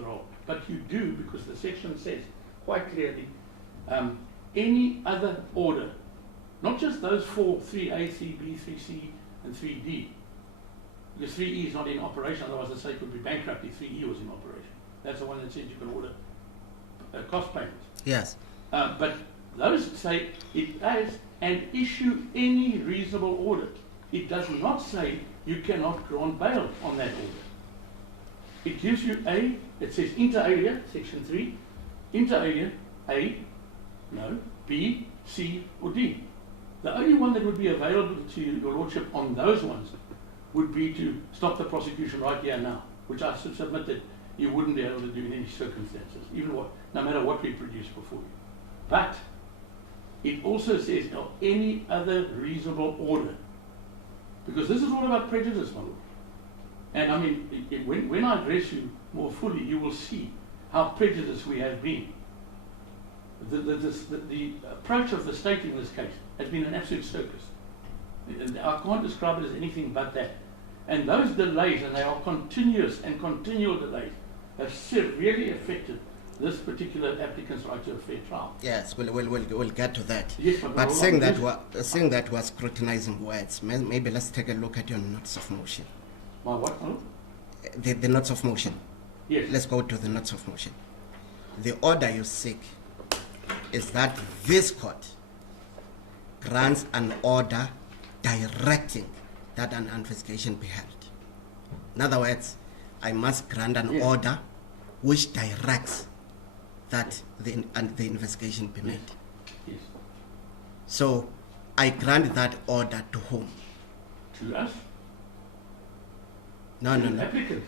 the roll. But you do, because the section says quite clearly, any other order, not just those four, 3A, 3B, 3C, and 3D. Because 3E is not in operation, otherwise the state would be bankrupt if 3E was in operation. That's the one that says you can order cost payments. Yes. But those say it has and issue any reasonable order. It does not say you cannot grant bail on that order. It gives you it says inter alia, section 3, inter alia, A, no, B, C, or D. The only one that would be available to your lordship on those ones would be to stop the prosecution right here now, which I submit that you wouldn't be able to do in any circumstances, no matter what we produce before you. But it also says any other reasonable order, because this is all about prejudice, my lord. And I mean, when I address you more fully, you will see how prejudiced we have been. The approach of the state in this case has been an absolute circus. I can't describe it as anything but that. And those delays, and they are continuous and continual delays, have severely affected this particular applicant's right to a fair trial. Yes, we'll get to that. Yes, but saying that was scrutinizing words, maybe let's take a look at your notes of motion. My what? Oh? The notes of motion. Yes. Let's go to the notes of motion. The order you seek is that this court grants an order directing that an investigation be held. In other words, I must grant an order which directs that the investigation be made. Yes. So I grant that order to whom? To us? No. Applicant.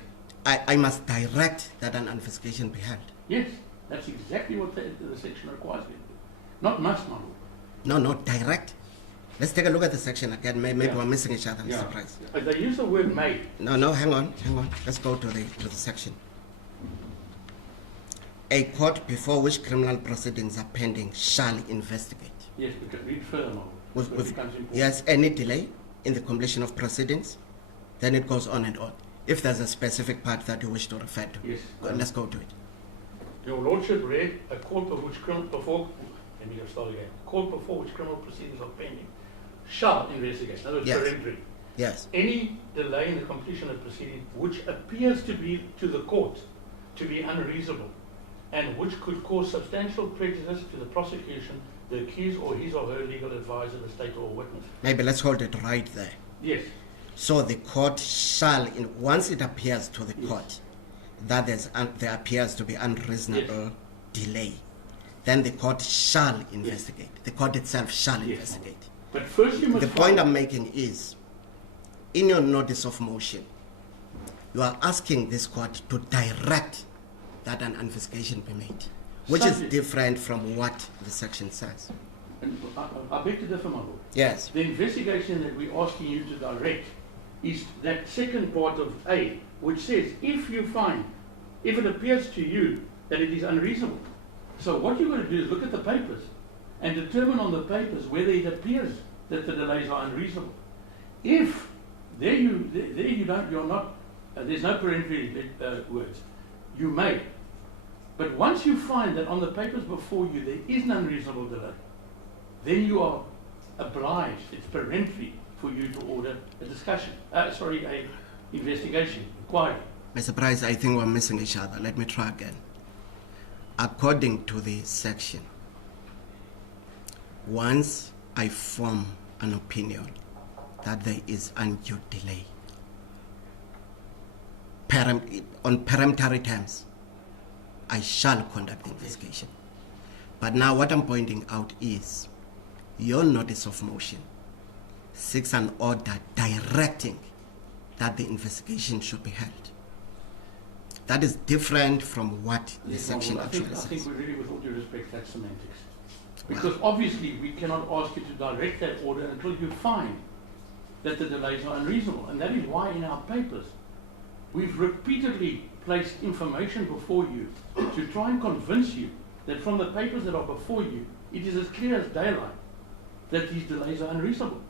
I must direct that an investigation be held. Yes, that's exactly what the section requires me to do. Not must, my lord. No, direct. Let's take a look at the section again. Maybe we're missing each other. I'm Yeah. surprised. They use the word may. No, hang on. Let's go to the section. A court before which criminal proceedings are pending shall investigate. Yes, we can read further, my lord. Yes, any delay in the completion of proceedings, then it goes on and on. If there's a specific part that you wish to refer to, yes, let's go to it. Your lordship read a court before which criminal proceedings are pending shall investigate. In other words, peremptory. Yes. Any delay in the completion of proceedings which appears to be to the court to be unreasonable and which could cause substantial prejudice to the prosecution, the accused, or his or her legal advisor, the state, or witness. Maybe let's hold it right there. Yes. So the court shall, once it appears to the court that there appears to be unreasonable delay, then the court shall investigate. The court itself shall investigate. But first you must the point I'm making is, in your notice of motion, you are asking this court to direct that an investigation be made, which is different from what the section says. And I beg to differ, my lord. Yes. The investigation that we're asking you to direct is that second part of A, which says if it appears to you that it is unreasonable. So what you're going to do is look at the papers and determine on the papers whether it appears that the delays are unreasonable. If there's no peremptory words, you may. But once you find that on the papers before you there is an unreasonable delay, then you are obliged, it's peremptory, for you to order a discussion, a investigation, inquiry. Mr. Price, I think we're missing each other. Let me try again. According to the section, once I form an opinion that there is undue delay, on peremptory terms, I shall conduct the investigation. But now what I'm pointing out is your notice of motion seeks an order directing that the investigation should be held. That is different from what the section actually says. I think we really, with all due respect, that's semantics. Because obviously we cannot ask you to direct that order until you find that the delays are unreasonable. And that is why in our papers we've repeatedly placed information before you to try and convince you that from the papers that are before you, it is as clear as daylight that these delays are unreasonable.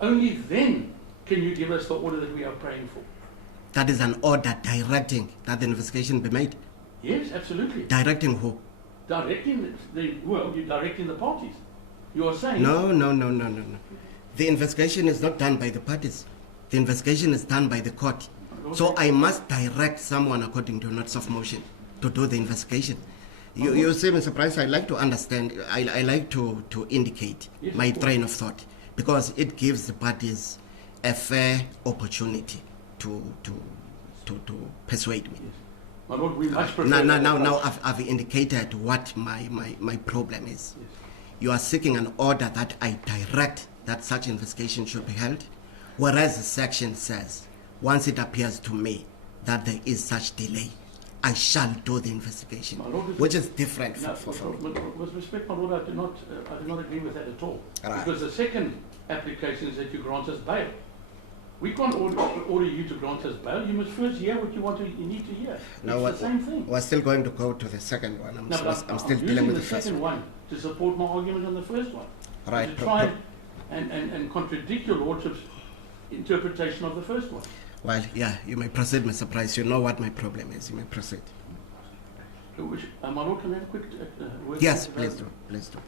Only then can you give us the order that we are praying for. That is an order directing that the investigation be made? Yes, absolutely. Directing who? Directing well, you're directing the parties. You are saying... No. The investigation is not done by the parties. The investigation is done by the court. So I must direct someone according to notice of motion to do the investigation. You see, Mr. Price, I like to understand, I like to indicate Yes, my of course. train of thought, because it gives the parties a fair opportunity to persuade me. Yes. My lord, we much prefer... Now I've indicated what my problem is. Yes. You are seeking an order that I direct that such investigation should be held, whereas the section says, once it appears to me that there is such delay, I shall do the investigation, My lord, which is different No, with respect, my lord, I do not agree with that at all. Right. Because the second application is that you grant us bail. We can't order you to grant us bail. You must first hear what you need to hear. No, It's the same thing. We're still going to go to the second one. I'm still I'm dealing with using the the first second one. one to support my argument on the first one. Right. To try and contradict your lordship's interpretation of the first one. Well, yeah, you may proceed, Mr. Price. You know what my problem is. You may proceed. My lord, can I have a quick word? Yes, please do. Please do.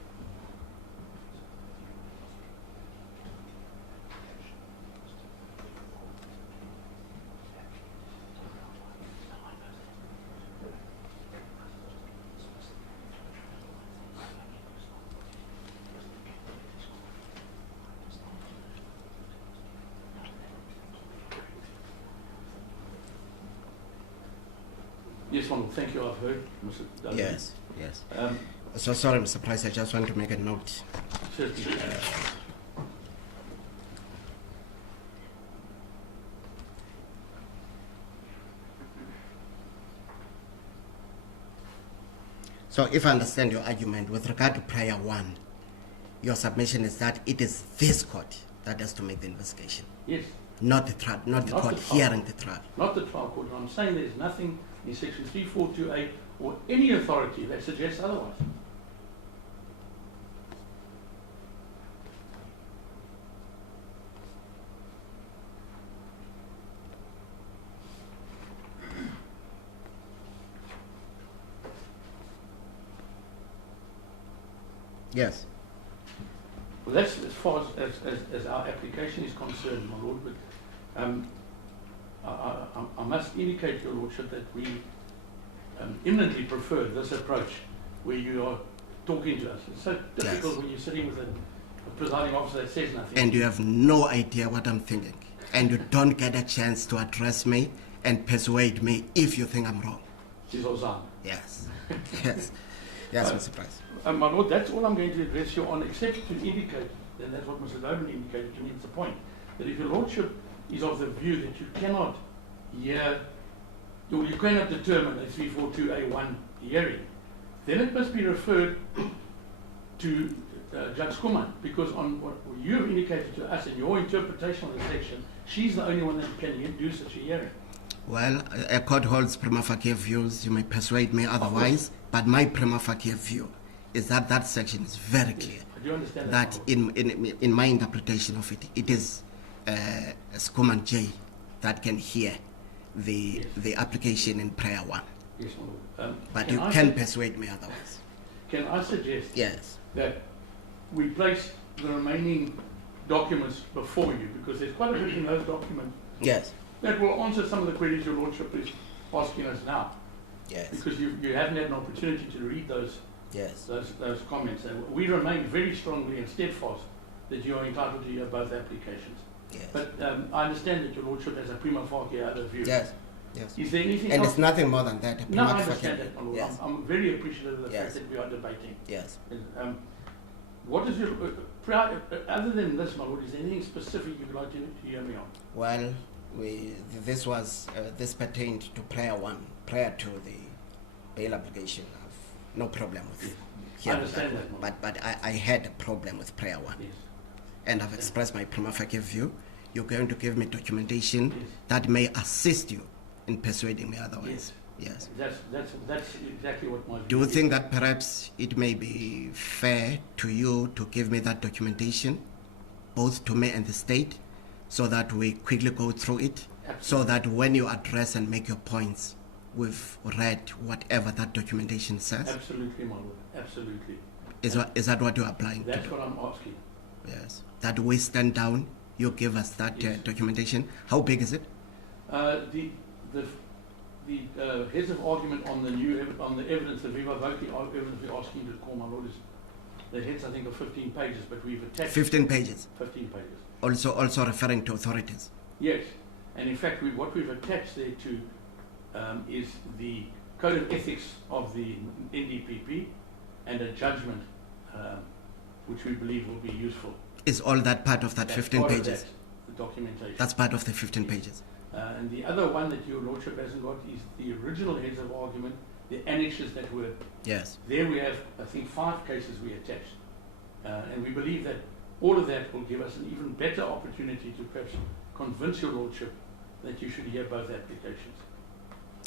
Yes, my lord, thank you. I've heard, Mr. Dudley. Yes. So sorry, Mr. Price. I just want to make a note. Certainly. So if I understand your argument with regard to prior one, your submission is that it is this court that has to make the investigation, Yes. not the trial, not the Not court the trial. hearing the trial. Not the trial court. I'm saying there's nothing in section 3428 or any authority that suggests otherwise. Yes. Well, that's as far as our application is concerned, my lord. But I must indicate, your lordship, that we eminently prefer this approach where you are talking to us. It's so difficult when you're sitting with a presiding officer that says nothing. And you have no idea what I'm thinking. And you don't get a chance to address me and persuade me if you think I'm wrong. She's Ozan. Yes. Yes. Yes, Mr. Price. My lord, that's all I'm going to address you on, except to indicate, and that's what Mr. Logan indicated to me, it's the point, that if your lordship is of the view that you cannot hear, or you cannot determine a 342A1 hearing, then it must be referred to Judge Kuman, because on what you have indicated to us in your interpretation of the section, she's the only one that can do such a hearing. Well, a court holds prima facie views. You may persuade me otherwise, but my prima facie view is that that section is very clear. Do you understand That in my interpretation of it, it is Skuman J that can hear the application in prayer one. Yes, my lord. But you can persuade me otherwise. Can I suggest Yes. that we place the remaining documents before you, because there's quite a bit in those documents Yes. that will answer some of the queries your lordship is asking us now, Yes. because you haven't had an opportunity to read those Yes. comments. And we remain very strongly and steadfast that you are entitled to hear both applications. Yes. But I understand that your lordship has a prima facie other view. Yes. Yes. Is there anything And else? it's nothing more than that. a No, I prima facie. understand that, my lord. Yes. I'm very appreciative of the Yes. fact that we are debating. Yes. And, what is your, other than this, my lord, is there anything specific you'd like to hear me on? Well, this pertained to prayer one, prior to the bail application. I've no problem with hearing understand that, that, but I had a problem with prayer one, Yes. and I've expressed my prima facie view. You're going to give me documentation Yes. that may assist you in persuading me otherwise. Yes. That's exactly what my view Do you is. think that perhaps it may be fair to you to give me that documentation, both to me and the state, so that we quickly go through it, so Absolutely. that when you address and make your points, we've read whatever that documentation says? Absolutely, my lord. Absolutely. Is that what you're applying That's to? what I'm asking. Yes. That we stand down, you give us that Yes. documentation. How big is it? The heads of argument on the on the evidence, the viva voce evidence we're asking you to call, my lord, is the heads, I think, of 15 pages, but we've attached 15 pages. 15 pages. Also referring to authorities. Yes, and in fact, what we've attached there to is the code of ethics of the NDPP and a judgment which we believe will be useful. Is all that part of that That's 15 part of pages? that, the documentation. That's part of the 15 pages. And the other one that your lordship hasn't got is the original heads of argument, the annexes that were Yes. there. We have, I think, 5 cases we attached, and we believe that all of that will give us an even better opportunity to perhaps convince your lordship that you should hear both applications.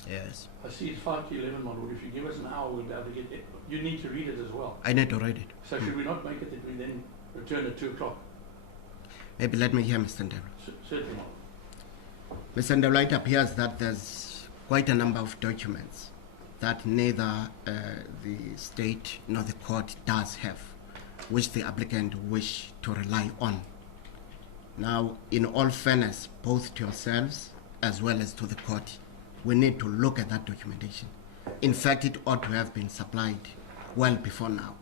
Yes. I see it's 5 to 11, my lord. If you give us an hour, we'll be able to get it. You need to read it as well. I need to read it. So should we not make it that we then return at 2 o'clock? Maybe let me hear Mr. Ndebla. Certainly, my lord. Mr. Ndebla, it appears that there's quite a number of documents that neither the state nor the court does have, which the applicant wish to rely on. Now, in all fairness, both to yourselves as well as to the court, we need to look at that documentation. In fact, it ought to have been supplied well before now,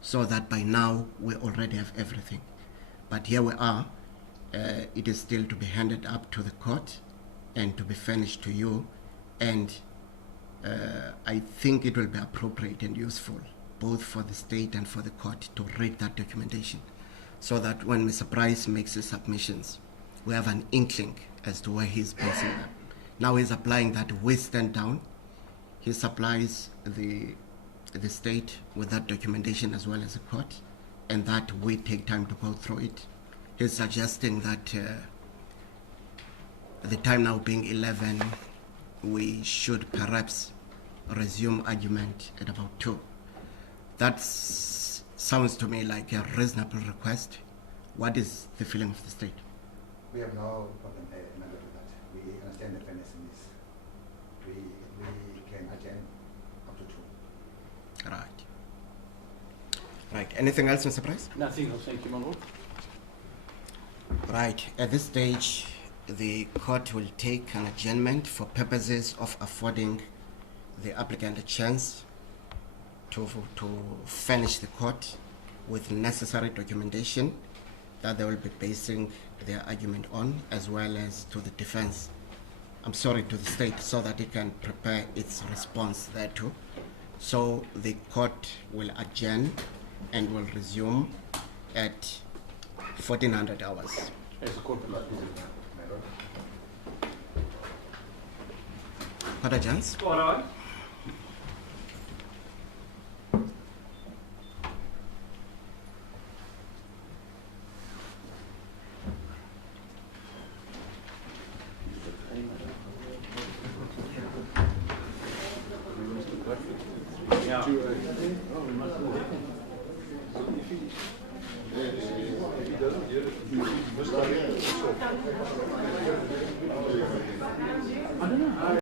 so that by now we already have everything. But here we are. It is still to be handed up to the court and to be furnished to you, and I think it will be appropriate and useful both for the state and for the court to read that documentation, so that when Mr. Price makes his submissions, we have an inkling as to where he's basing them. Now he's applying that we stand down. He supplies the state with that documentation as well as the court, and that we take time to go through it. He's suggesting that the time now being 11, we should perhaps resume argument at about 2. That sounds to me like a reasonable request. What is the feeling of the state? We have no problem with that. We understand the fairness in this. We can attend up to 2. Right. Right. Anything else, Mr. Price? Nothing else. Thank you, my lord. Right. At this stage, the court will take an adjournment for purposes of affording the applicant a chance to furnish the court with necessary documentation that they will be basing their argument on, as well as to the defense. I'm sorry, to the state, so that it can prepare its response thereto. So the court will adjourn and will resume at 1400 hours. As the court allows. Court adjourns. All right. Yeah. I don't know.